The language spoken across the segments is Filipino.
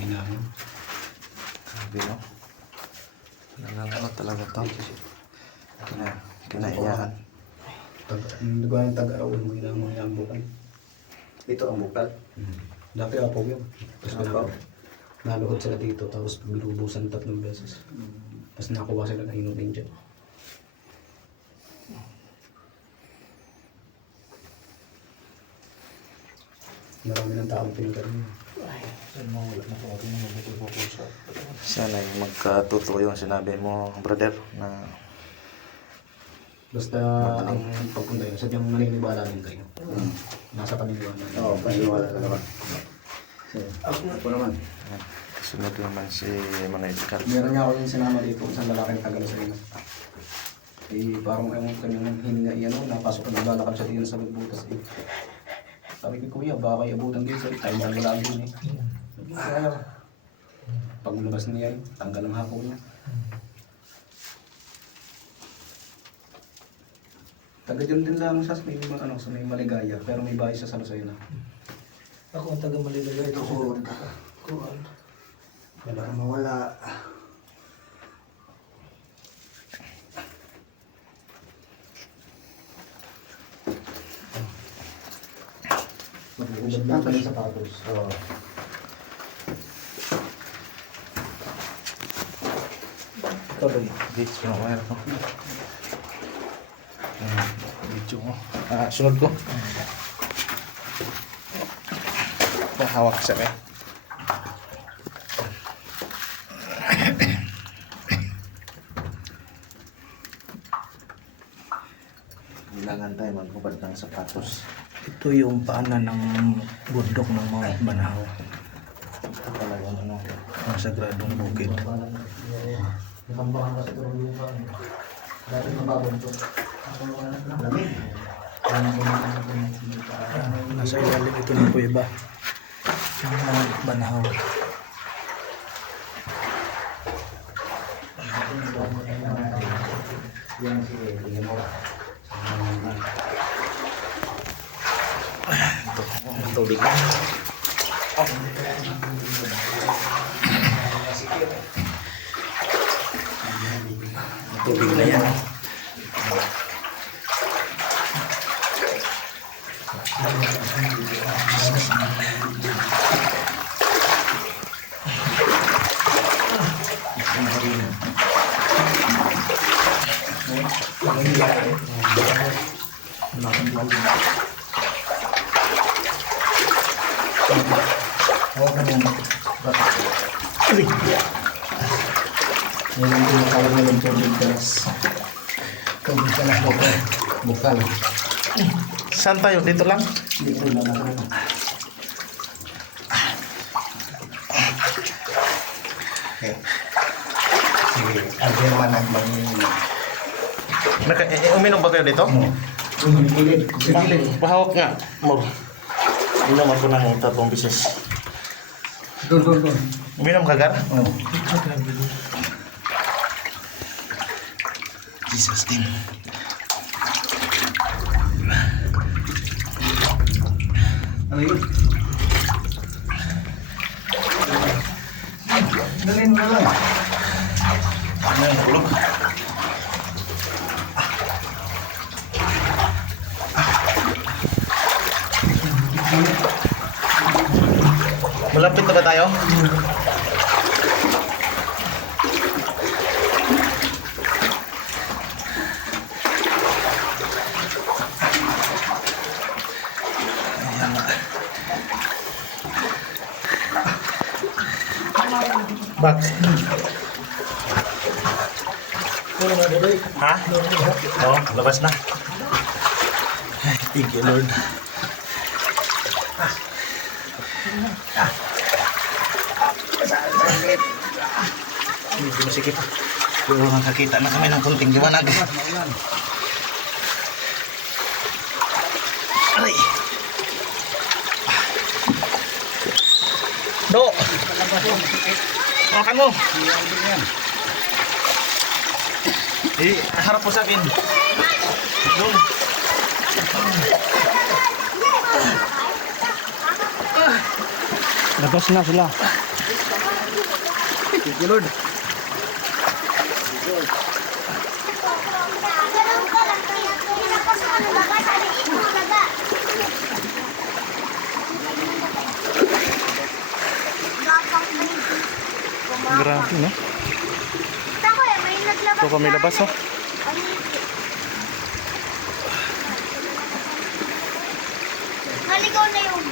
namin. Sabi no? Nangangano talaga to. Kinaiyahan. Nagawa ng tag-arawan mo yun ang bukal. Ito ang bukal. Dati apaw yun. Tapos nalukot sila dito, tapos binubusan 3 beses. Tapos nakuha sila ng inumin dyan. Marami ng taong pinagaling. Sana yung magkatotoo yung sinabi mo, brother, na Basta ang pagpunta yun, sadyang maniniwala din kayo. Nasa paniniwala. Oo, paniniwala ka naman. Ako naman. kasunod naman si Manay Edgar. Meron nga ako yung sinama dito, isang lalaking tagal sa ino. Eh, parang yung kanyang hininga yan, napasok na naglalakad siya din sa magbutas. Eh. Sabi ko, kuya, baka kayo abutan din sa tayo wala din eh. Kaya, pag lumabas niya, tanggal ang hapon niya. Taga dyan din lang siya sa may, sa may Maligaya, pero may bahay siya sa Lucena. Ako ang taga Maligaya. Ako, Kuan. wala kang mawala. Mag-uubad lang kayo sa sapatos. Oo. Ikaw ba yun? Dito na wire ko. Video ko. Sunod ko. Hawak sa kaya. Kailangan tayo maghubad ng sapatos. Ito yung paanan ng bundok ng mga Banahaw. Ito talagang ano. Ang sagradong bukid. Nakambahan kasi ito rin yung paan. Dati mababang ito. Lamig. Nasa ilalim ito ng kuweba. Ng mga Banahaw. Yan si Limo. Ito. Ang tubig na. Tubig na yan. Yan ang tinatawag na ng tubig kalas. Tubig kalas bukal. Bukal. Saan tayo? Dito lang? Dito na lang. Sige, ang naman ang Uminom ba kayo dito? Gilid. Sa gilid. Pahawak nga. Mor. Uminom ako ng 3 beses. Doon. Uminom ka, Gar? Oh. Jesus name. Ano yun? Dalhin mo na lang. Ano yung kulog? Malapit na ba tayo? Back. Ha? Oo, labas na. Ay, thank you, Lord. Medyo masikip. Pero nakakita na kami ng kunting liwanag. Aray! Do! Makan mo! Harap po sa akin. Doon. Labas na sila. Thank you, Lord. Ganun ka lang. Pinapasok ka ng baga. Sabi ito ang baga. Gapang hindi. Grabe, no? Kita ko eh, may naglabas. Ito kami labas, oh. Ang ngiti. Naligaw na yun.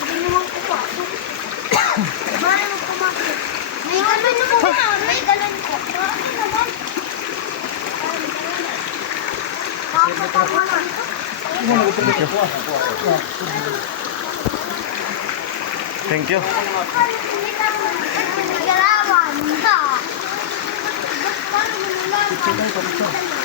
Hindi naman pumasok. Mahal mo pumasok. May galon ko na. May galon ko. Bakit naman? Kapapagawa ito. Thank you. Hindi ka mo nagalawan. Ha? Paano mo nalaman?